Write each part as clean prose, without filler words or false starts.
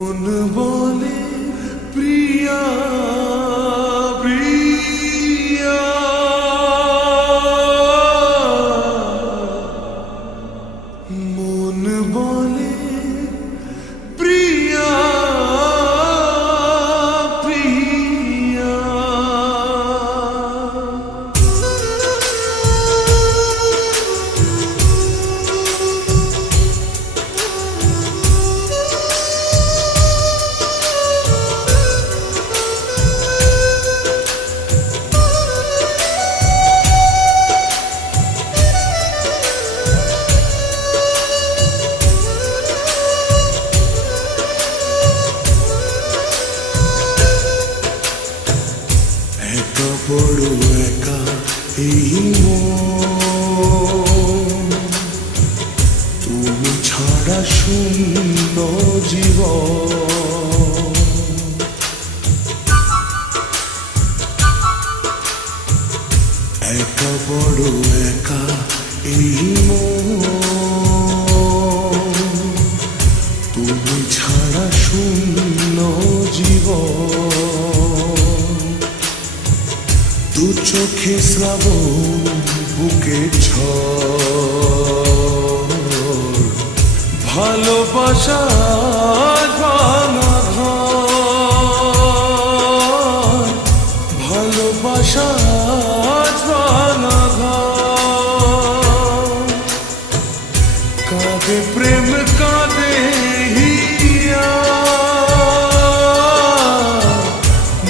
মন বলে প্রিয়া প্রিয়া, মন বলে প্রিয়া প্রিয়া। এত বড় একা এই মন, তুমি ছাড়া শূন্য জীবন। এত বড় একা এই মন, তুমি ছাড়া শূন্য জীবন। দু চোখে শ্রাবণ বুকে ঝড়, ভালোবাসা ভাঙা ঘর, ভালোবাসা ভাঙা ঘর। কাঁদে প্রেম কাঁদে হিয়া,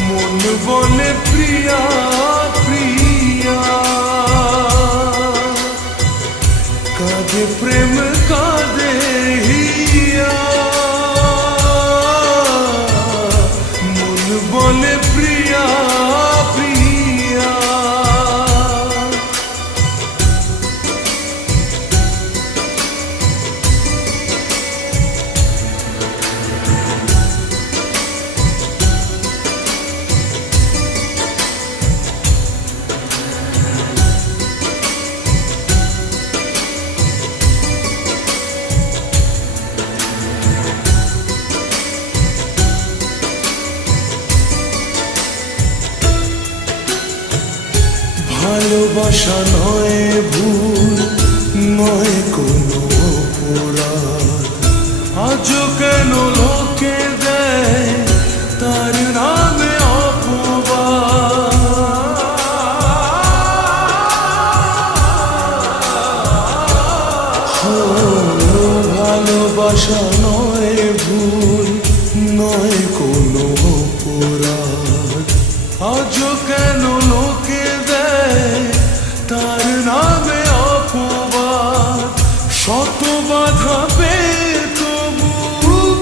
মন বলে প্রিয়া প্রিয়া। কাঁদে প্রেম কাঁদে হিয়া, মন বলে প্রিয়া প্রিয়া। ভালোবাসা নয় ভুল, নয় কোনো অপরাধ। আজও কেন লোকে দেয় তার নামে অপবাদ। ভালোবাসা নয় ভুল, নয় কোনো অপরাধ। আজও কেন লোকে দেয় তার নামে অপবাদ। শত বাধা পেয়ে তবু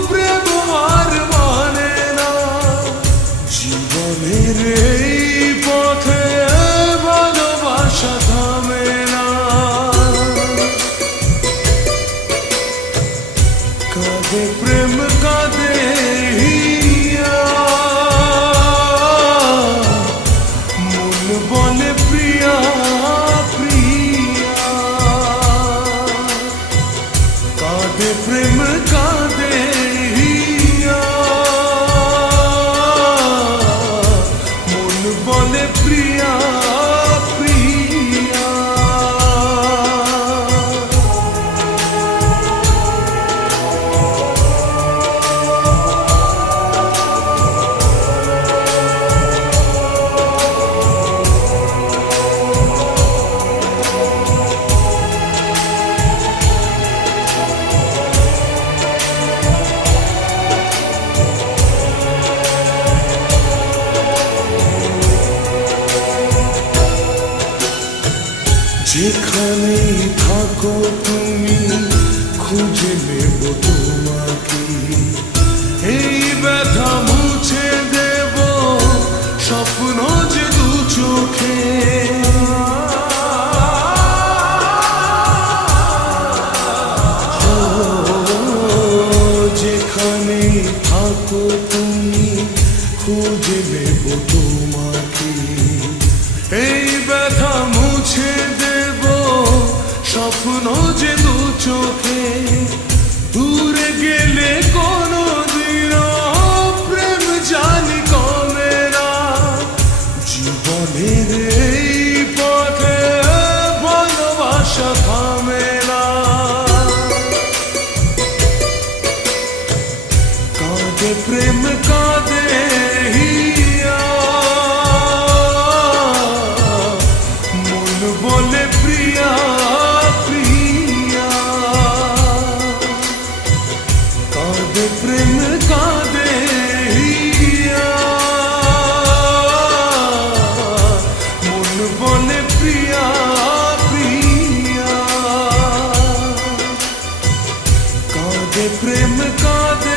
প্রেম হার মানে না। জীবনের এই পথে ভালোবাসা থামে না। কাঁদে প্রেম কাঁদে হিয়া, মন বলে প্রিয়া প্রিয়া। কাঁদে প্রেম কাঁদে হিয়া, মন বলে প্রিয়া প্রিয়া। যেখানেই থাকো তুমি খুঁজে নেব তোমাকে। এই ব্যথা মুছে দেব স্বপ্ন যে দু চোখে। যেখানেই থাকো তুমি খুঁজে নেব তোমাকে। এই ব্যথা মুছে দেব স্বপ্ন যে দু চোখে। দূরে গেলে কোনো দিন প্রেম কাঁদে হিয়া, মন বলে প্রিয়া প্রিয়া, কাঁদে প্রেম কাঁদে হিয়া, মন বলে প্রিয়া প্রিয়া, কাঁদে প্রেম কাঁদে